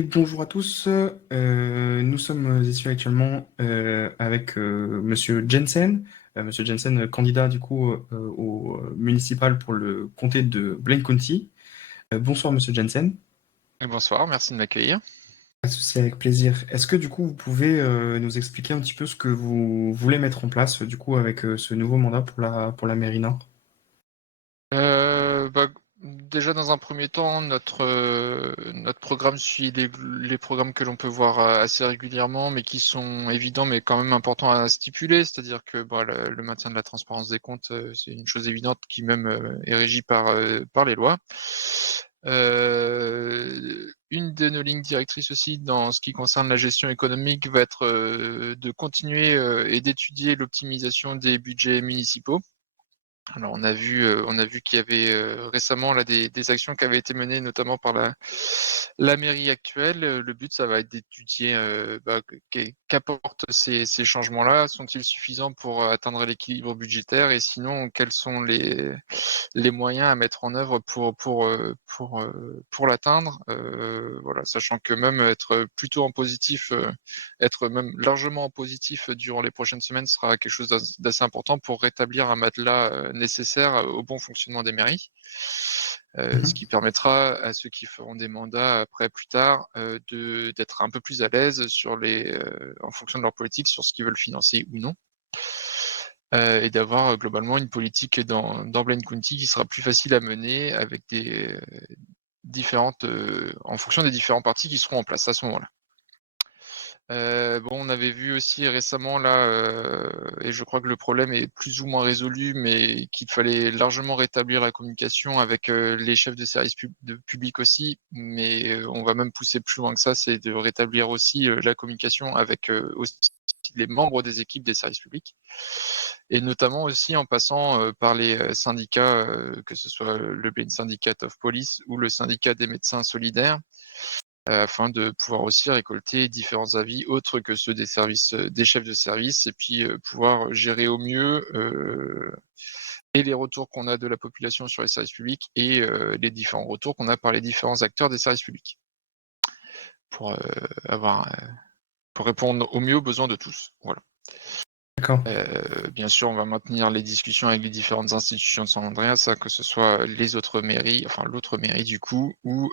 Et bonjour à tous. Nous sommes ici actuellement avec Monsieur Jensen. Monsieur Jensen, candidat du coup au municipal pour le comté de Blaine County. Bonsoir Monsieur Jensen. Et bonsoir, merci de m'accueillir. Pas de souci, avec plaisir. Est-ce que du coup vous pouvez nous expliquer un petit peu ce que vous voulez mettre en place du coup avec ce nouveau mandat pour la mairie Nord? Déjà dans un premier temps, notre programme suit les programmes que l'on peut voir assez régulièrement, mais qui sont évidents, mais quand même importants à stipuler. C'est-à-dire que le maintien de la transparence des comptes, c'est une chose évidente qui même est régie par les lois. Une de nos lignes directrices aussi dans ce qui concerne la gestion économique va être de continuer et d'étudier l'optimisation des budgets municipaux. Alors on a vu qu'il y avait récemment là des actions qui avaient été menées notamment par la mairie actuelle. Le but, ça va être d'étudier qu'apportent ces changements-là. Sont-ils suffisants pour atteindre l'équilibre budgétaire et sinon quels sont les moyens à mettre en œuvre pour l'atteindre. Voilà, sachant que même être plutôt en positif, être même largement en positif durant les prochaines semaines sera quelque chose d'assez important pour rétablir un matelas nécessaire au bon fonctionnement des mairies. Ce qui permettra à ceux qui feront des mandats après plus tard d'être un peu plus à l'aise en fonction de leur politique sur ce qu'ils veulent financer ou non. Et d'avoir globalement une politique dans Blaine County qui sera plus facile à mener avec des différentes en fonction des différents partis qui seront en place à ce moment-là. On avait vu aussi récemment là, et je crois que le problème est plus ou moins résolu, mais qu'il fallait largement rétablir la communication avec les chefs de service public aussi. Mais on va même pousser plus loin que ça, c'est de rétablir aussi la communication avec aussi les membres des équipes des services publics. Et notamment aussi en passant par les syndicats, que ce soit le Blaine Syndicate of Police ou le syndicat des médecins solidaires, afin de pouvoir aussi récolter différents avis autres que ceux des services, des chefs de service et puis pouvoir gérer au mieux et les retours qu'on a de la population sur les services publics et les différents retours qu'on a par les différents acteurs des services publics. Pour avoir pour répondre au mieux aux besoins de tous. Voilà. D'accord. Bien sûr, on va maintenir les discussions avec les différentes institutions de San Andreas, que ce soit les autres mairies, enfin l'autre mairie du coup, ou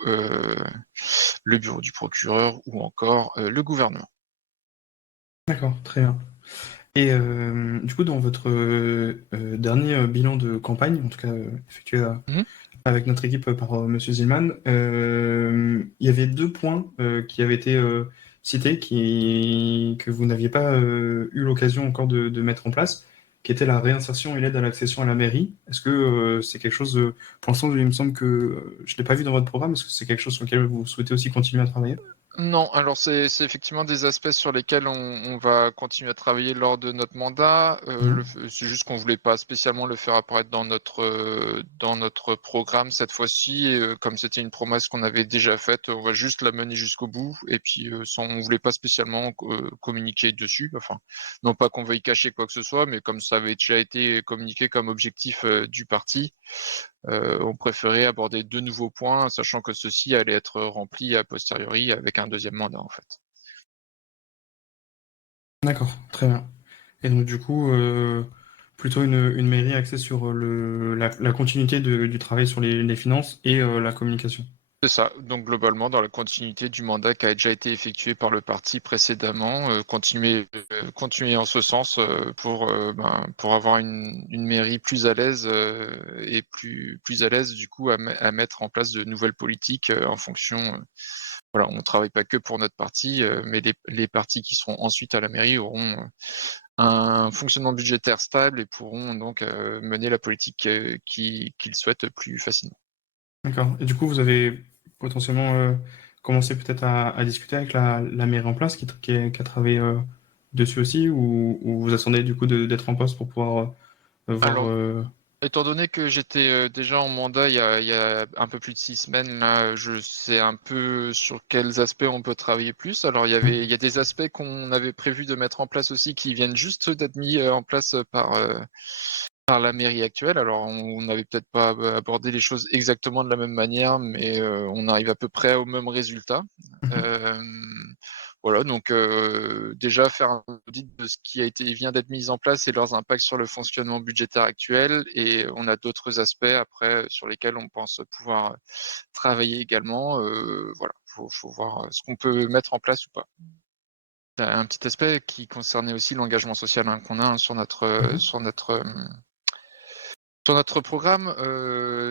le bureau du procureur, ou encore le gouvernement. D'accord, très bien. Et du coup, dans votre dernier bilan de campagne, en tout cas effectué Mmh. avec notre équipe par Monsieur Zillman, il y avait deux points qui avaient été cités que vous n'aviez pas eu l'occasion encore de mettre en place, qui étaient la réinsertion et l'aide à l'accession à la mairie. Est-ce que c'est quelque chose, pour l'instant, il me semble que je ne l'ai pas vu dans votre programme, est-ce que c'est quelque chose sur lequel vous souhaitez aussi continuer à travailler? Non, alors c'est effectivement des aspects sur lesquels on va continuer à travailler lors de notre mandat. Mhm. C'est juste qu'on voulait pas spécialement le faire apparaître dans notre programme cette fois-ci et comme c'était une promesse qu'on avait déjà faite, on va juste la mener jusqu'au bout et puis, on voulait pas spécialement communiquer dessus. Enfin, non pas qu'on veuille cacher quoi que ce soit, mais comme ça avait déjà été communiqué comme objectif, du parti, on préférait aborder 2 nouveaux points, sachant que ceux-ci allaient être remplis a posteriori avec un deuxième mandat, en fait. D'accord, très bien. Et donc du coup, plutôt une mairie axée sur la continuité du travail sur les finances et la communication. C'est ça, donc globalement dans la continuité du mandat qui a déjà été effectué par le parti précédemment, continuer en ce sens, pour avoir une mairie plus à l'aise, et plus à l'aise du coup à mettre en place de nouvelles politiques, en fonction, voilà, on ne travaille pas que pour notre parti, mais les partis qui seront ensuite à la mairie auront, un fonctionnement budgétaire stable et pourront donc, mener la politique, qu'ils souhaitent plus facilement. D'accord. Et du coup, vous avez potentiellement commencé peut-être à discuter avec la mairie en place qui a travaillé dessus aussi, ou vous attendez du coup d'être en poste pour pouvoir voir. Alors, étant donné que j'étais, déjà en mandat il y a un peu plus de 6 semaines là, je sais un peu sur quels aspects on peut travailler plus. Alors il y a des aspects qu'on avait prévu de mettre en place aussi qui viennent juste d'être mis, en place, par la mairie actuelle. Alors, on n'avait peut-être pas abordé les choses exactement de la même manière, mais on arrive à peu près au même résultat. Voilà, donc déjà faire un audit de ce qui vient d'être mis en place et leurs impacts sur le fonctionnement budgétaire actuel. Et on a d'autres aspects après sur lesquels on pense pouvoir travailler également. Voilà, faut voir ce qu'on peut mettre en place ou pas. Un petit aspect qui concernait aussi l'engagement social qu'on a sur notre programme.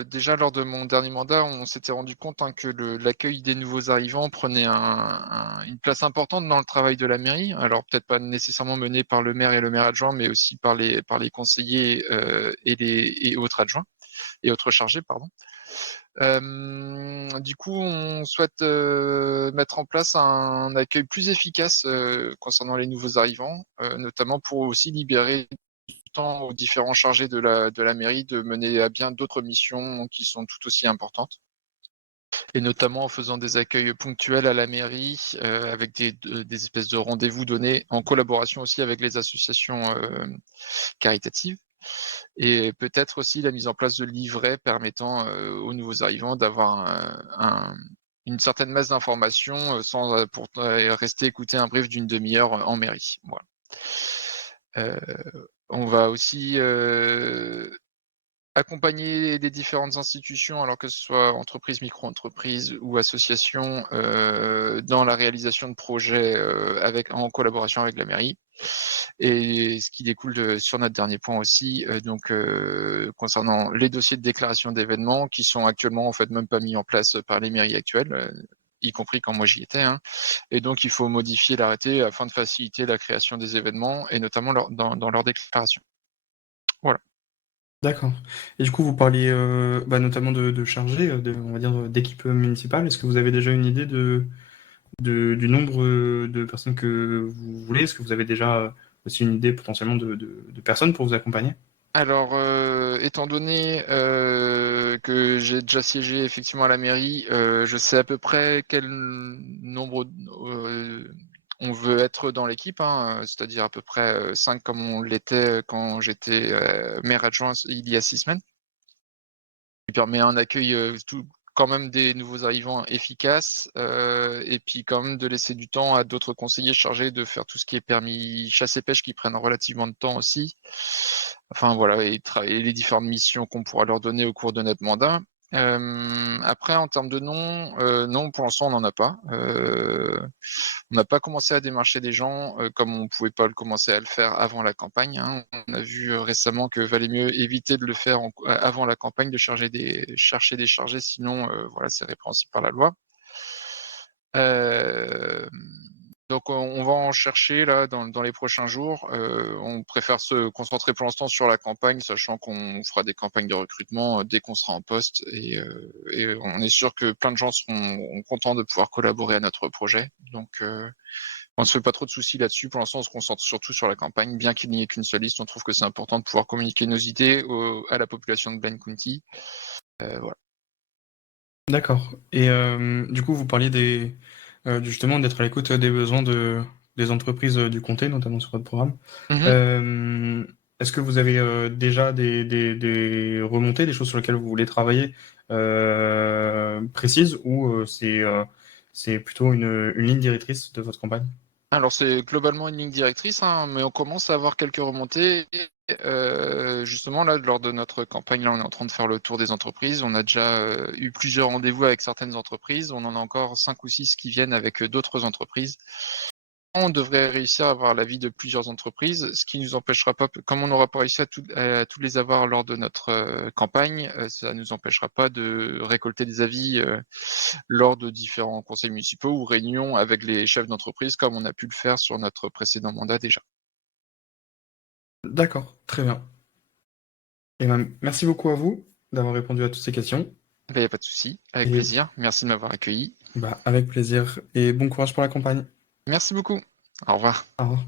Déjà lors de mon dernier mandat, on s'était rendu compte que l'accueil des nouveaux arrivants prenait une place importante dans le travail de la mairie. Alors peut-être pas nécessairement mené par le maire et le maire adjoint, mais aussi par les conseillers et autres adjoints et autres chargés, pardon. Du coup, on souhaite mettre en place un accueil plus efficace concernant les nouveaux arrivants, notamment pour aussi libérer du temps aux différents chargés de la mairie de mener à bien d'autres missions qui sont tout aussi importantes. Et notamment en faisant des accueils ponctuels à la mairie, avec des espèces de rendez-vous donnés en collaboration aussi avec les associations caritatives. Et peut-être aussi la mise en place de livrets permettant aux nouveaux arrivants d'avoir une certaine masse d'informations sans pour rester écouter un brief d'une demi-heure en mairie. Voilà. On va aussi accompagner les différentes institutions, alors que ce soit entreprises, micro-entreprises ou associations, dans la réalisation de projets en collaboration avec la mairie. Et ce qui découle sur notre dernier point aussi, donc concernant les dossiers de déclaration d'événements qui sont actuellement en fait même pas mis en place par les mairies actuelles, y compris quand moi j'y étais. Et donc il faut modifier l'arrêté afin de faciliter la création des événements et notamment dans leur déclaration. Voilà. D'accord. Et du coup, vous parliez notamment de chargés, on va dire d'équipes municipales. Est-ce que vous avez déjà une idée du nombre de personnes que vous voulez? Est-ce que vous avez déjà aussi une idée potentiellement de personnes pour vous accompagner? Alors, étant donné que j'ai déjà siégé effectivement à la mairie, je sais à peu près quel nombre on veut être dans l'équipe, c'est-à-dire à peu près 5 comme on l'était quand j'étais maire adjoint il y a 6 semaines. Qui permet un accueil quand même des nouveaux arrivants efficaces, et puis quand même de laisser du temps à d'autres conseillers chargés de faire tout ce qui est permis chasse et pêche qui prennent relativement de temps aussi. Enfin voilà, et travailler les différentes missions qu'on pourra leur donner au cours de notre mandat. Après, en termes de nom, non, pour l'instant, on n'en a pas. On n'a pas commencé à démarcher des gens comme on ne pouvait pas commencer à le faire avant la campagne. On a vu récemment que valait mieux éviter de le faire avant la campagne, de chercher des chargés, sinon voilà, c'est répréhensible par la loi. Donc on va en chercher là dans les prochains jours. On préfère se concentrer pour l'instant sur la campagne, sachant qu'on fera des campagnes de recrutement dès qu'on sera en poste, et on est sûr que plein de gens seront contents de pouvoir collaborer à notre projet. Donc on ne se fait pas trop de soucis là-dessus. Pour l'instant, on se concentre surtout sur la campagne. Bien qu'il n'y ait qu'une seule liste, on trouve que c'est important de pouvoir communiquer nos idées à la population de Blaine County. Voilà. D'accord. Et du coup, vous parliez justement d'être à l'écoute des besoins des entreprises du comté, notamment sur votre programme. Mhm. Euh, Est-ce que vous avez déjà des remontées, des choses sur lesquelles vous voulez travailler précises, ou c'est plutôt une ligne directrice de votre campagne? Alors c'est globalement une ligne directrice, mais on commence à avoir quelques remontées. Justement, là, lors de notre campagne, là, on est en train de faire le tour des entreprises. On a déjà eu plusieurs rendez-vous avec certaines entreprises. On en a encore 5 ou 6 qui viennent avec d'autres entreprises. On devrait réussir à avoir l'avis de plusieurs entreprises, ce qui nous empêchera pas, comme on n'aura pas réussi à tous les avoir lors de notre campagne, ça nous empêchera pas de récolter des avis lors de différents conseils municipaux ou réunions avec les chefs d'entreprise, comme on a pu le faire sur notre précédent mandat déjà. D'accord, très bien. Et ben, merci beaucoup à vous d'avoir répondu à toutes ces questions. Il n'y a pas de souci, avec Et plaisir. Merci de m'avoir accueilli. avec plaisir. Et bon courage pour la campagne. Merci beaucoup. Au revoir. Au revoir.